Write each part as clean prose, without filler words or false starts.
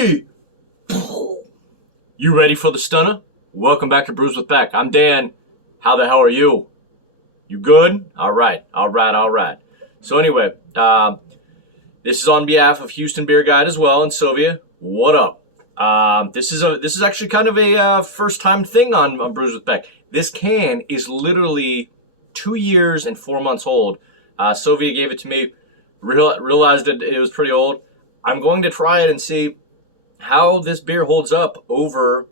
Hey! You ready for the stunner? Welcome back to Brews with Beck. I'm Dan. How the hell are you? You good? All right. So anyway, this is on behalf of Houston Beer Guide as well, and Sylvia. What up? This is actually kind of a first time thing on Brews with Beck. This can is literally 2 years and 4 months old. Sylvia gave it to me. Realized that it was pretty old. I'm going to try it and see how this beer holds up over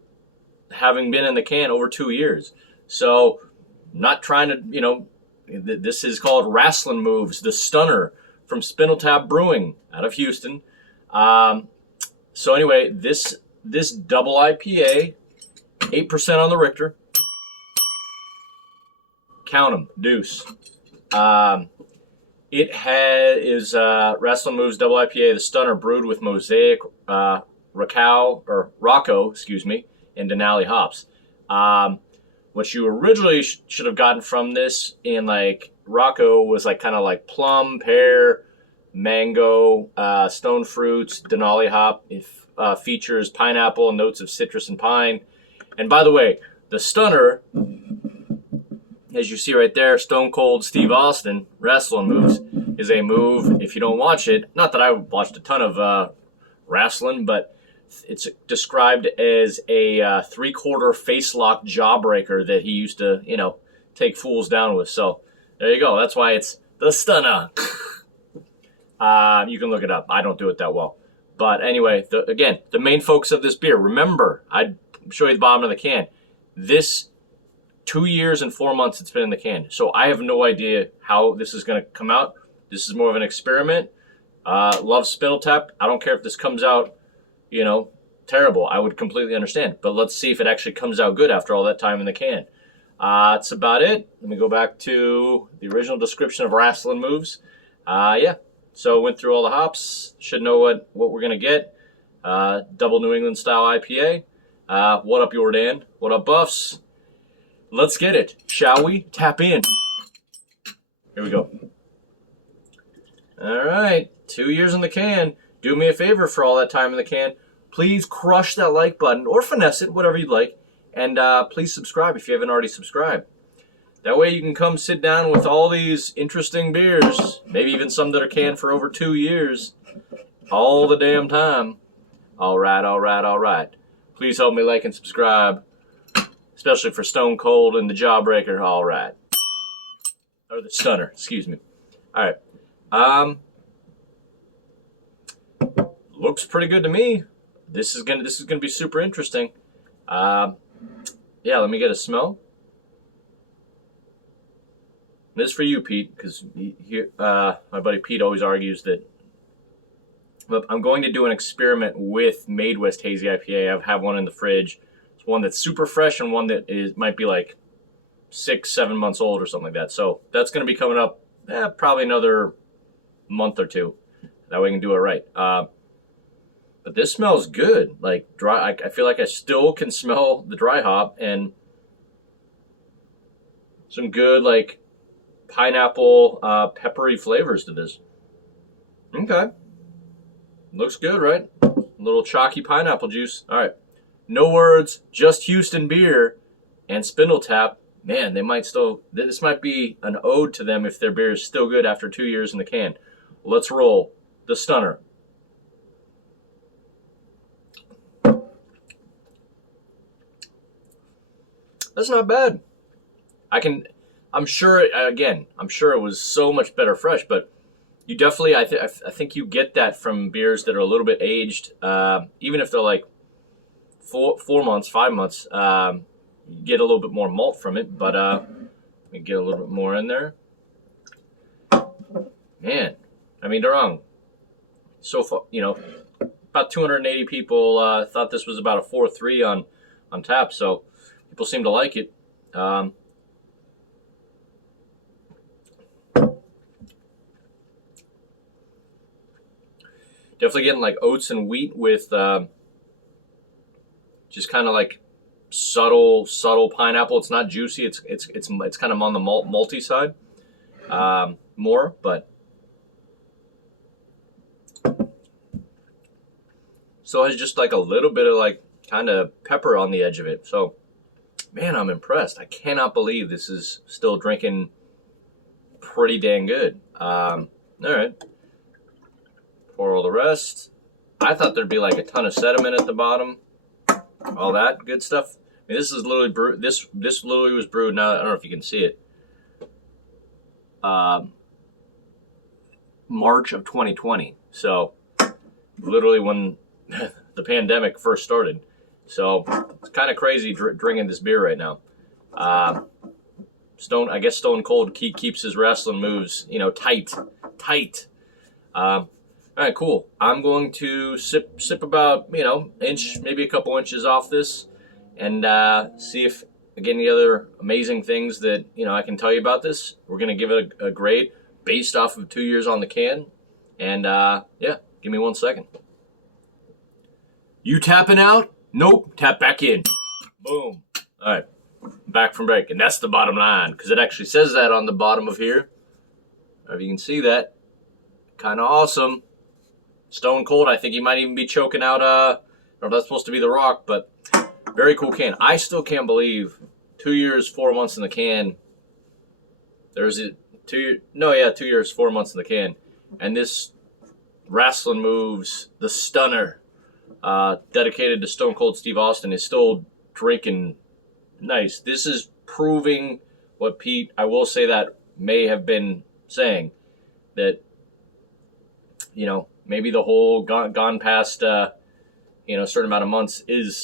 having been in the can over 2 years. So, not trying to, this is called Wrasslin Moves, the Stunner from SpindleTap Brewing out of Houston. So anyway, this double IPA, 8% on the Richter. Count 'em, deuce. It is Wrasslin Moves Double IPA, the Stunner, brewed with Mosaic, Rocco, and Denali hops. What you originally should have gotten from this in Rocco was kind of plum, pear, mango, stone fruits. Denali hop features pineapple and notes of citrus and pine. And by the way, the Stunner, as you see right there, Stone Cold Steve Austin, Wrasslin Moves, is a move. If you don't watch it, not that I watched a ton of wrestling, but it's described as a 3/4 face lock jawbreaker that he used to, take fools down with. So there you go. That's why it's the Stunner. You can look it up. I don't do it that well. But anyway, again, the main focus of this beer. Remember, I'd show you the bottom of the can. This 2 years and 4 months it's been in the can. So I have no idea how this is going to come out. This is more of an experiment. Love SpindleTap. I don't care if this comes out, terrible. I would completely understand. But let's see if it actually comes out good after all that time in the can. That's about it. Let me go back to the original description of Wrasslin Moves. So went through all the hops. Should know what we're going to get. Double New England style IPA. What up, Jordan? What up, Buffs? Let's get it, shall we? Tap in. Here we go. All right, 2 years in the can. Do me a favor for all that time in the can. Please crush that like button or finesse it, whatever you'd like. And please subscribe if you haven't already subscribed. That way you can come sit down with all these interesting beers, maybe even some that are canned for over 2 years, all the damn time. All right. Please help me like and subscribe. Especially for Stone Cold and the Jawbreaker. All right. Or the Stunner, excuse me. All right. Looks pretty good to me. This is gonna be super interesting. Let me get a smell. This is for you, Pete, because my buddy Pete always argues that. But I'm going to do an experiment with Made West Hazy IPA. I have one in the fridge. One that's super fresh and one that might be 6-7 months old or something like that. So that's going to be coming up probably another month or two. That way we can do it right. But this smells good. Dry. I feel like I still can smell the dry hop and some good pineapple, peppery flavors to this. Okay. Looks good, right? A little chalky pineapple juice. All right. No words, just Houston beer and SpindleTap. Man, this might be an ode to them if their beer is still good after 2 years in the can. Let's roll the Stunner. That's not bad. I'm sure it was so much better fresh, but you definitely, I think you get that from beers that are a little bit aged, even if they're 4 months, 5 months, you get a little bit more malt from it, but let me get a little bit more in there. Man, I mean, they're wrong. So far, about 280 people thought this was about a 4.3 on tap, so people seem to like it. Definitely getting oats and wheat with just kind of subtle pineapple. It's not juicy. It's kind of on the malty side more, but Still has just like a little bit of like kind of pepper on the edge of it. So, man, I'm impressed. I cannot believe this is still drinking pretty dang good. All right. Pour all the rest. I thought there'd be like a ton of sediment at the bottom. All that good stuff. I mean, this is literally brewed. This literally was brewed. Now I don't know if you can see it. March of 2020. So, literally when the pandemic first started. So it's kind of crazy drinking this beer right now. I guess Stone Cold keeps his wrestling moves, you know, tight. All right, cool. I'm going to sip about, you know, inch, maybe a couple inches off this, and see if I get any other amazing things that, you know, I can tell you about this. We're gonna give it a grade based off of 2 years on the can, and yeah, give me 1 second. You tapping out? Nope. Tap back in. Boom. All right. Back from break. And that's the bottom line, because it actually says that on the bottom of here. I don't know if you can see that. Kind of awesome. Stone Cold. I think he might even be choking out, I don't know if that's supposed to be The Rock, but very cool can. I still can't believe 2 years, 4 months in the can. There's a 2 years, 4 months in the can. And this Wrasslin moves, the Stunner, dedicated to Stone Cold Steve Austin, is still drinking nice. This is proving what Pete, I will say that, may have been saying, that, you know, maybe the whole gone past, you know, a certain amount of months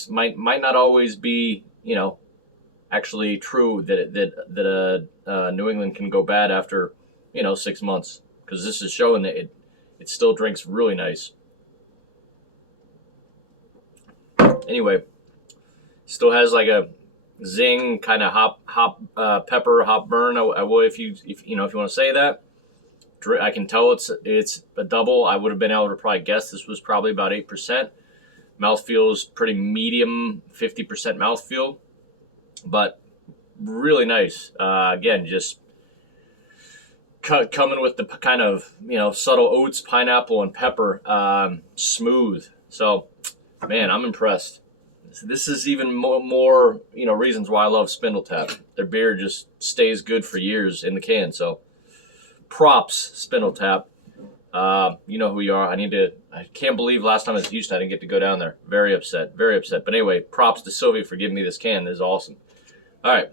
might not always be, you know, actually true, that New England can go bad after, you know, 6 months, because this is showing that it still drinks really nice. Anyway, still has like a zing, kind of hop pepper, hop burn. I will, if you want to say that. I can tell it's a double. I would have been able to probably guess this was probably about 8%. Mouthfeel is pretty medium, 50% mouthfeel, but really nice. Again, just coming with the kind of, you know, subtle oats, pineapple, and pepper, smooth. So, man, I'm impressed. This is even more, you know, reasons why I love SpindleTap. Their beer just stays good for years in the can. So, props, SpindleTap. You know who you are. I can't believe last time I was in Houston I didn't get to go down there. Very upset. But anyway, props to Sylvia for giving me this can. This is awesome. All right.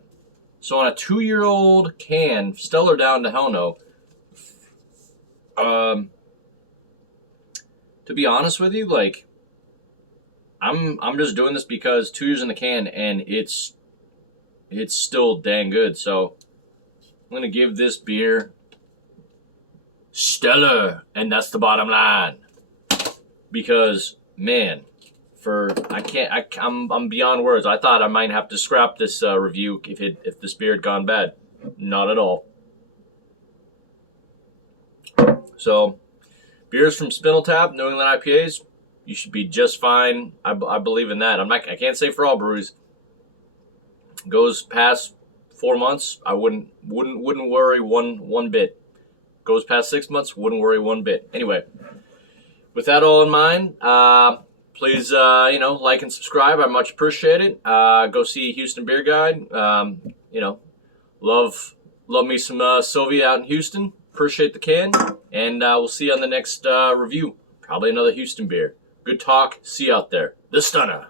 So on a 2-year-old can, Stellar down to hell no. To be honest with you, like, I'm just doing this because 2 years in the can and it's still dang good. So I'm gonna give this beer Stellar, and that's the bottom line. Because, man, I'm beyond words. I thought I might have to scrap this review if this beer had gone bad. Not at all. So, beers from SpindleTap, New England IPAs, you should be just fine. I believe in that. I can't say for all breweries. Goes past 4 months, I wouldn't worry one bit. Goes past 6 months, wouldn't worry one bit. Anyway, with that all in mind, please, you know, like and subscribe. I much appreciate it. Go see Houston Beer Guide. You know, love me some Sylvia out in Houston. Appreciate the can, and we'll see you on the next review. Probably another Houston beer. Good talk. See you out there. The Stunner.